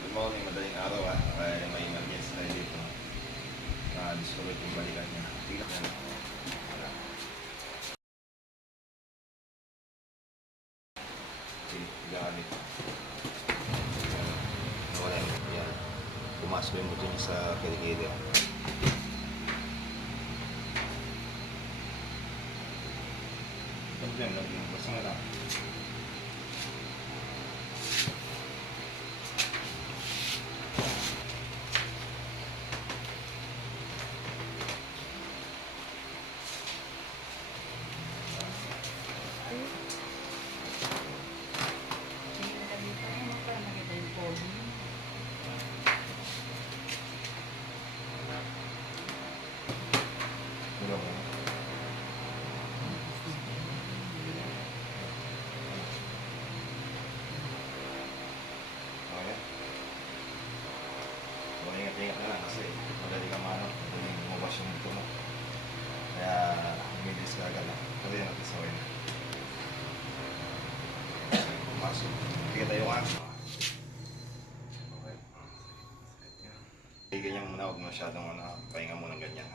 Good morning, madaling araw kaya may emergency tayo dito. Discover yung balikan niya. Tingnan niya. Wala. Okay, galit. Wala yung yan. Pumasok yung buto niya sa kilikili. Ito yan, basta nga lang. Ingat-ingat na lang kasi madali ka madaling lumabas yung buto mo. Kaya humidis ka agad lang. Tuloy natin sa way na. Pumasok. Sige tayo nga. Okay. Ganyan muna, huwag masyadong pahinga mo ng ganyan.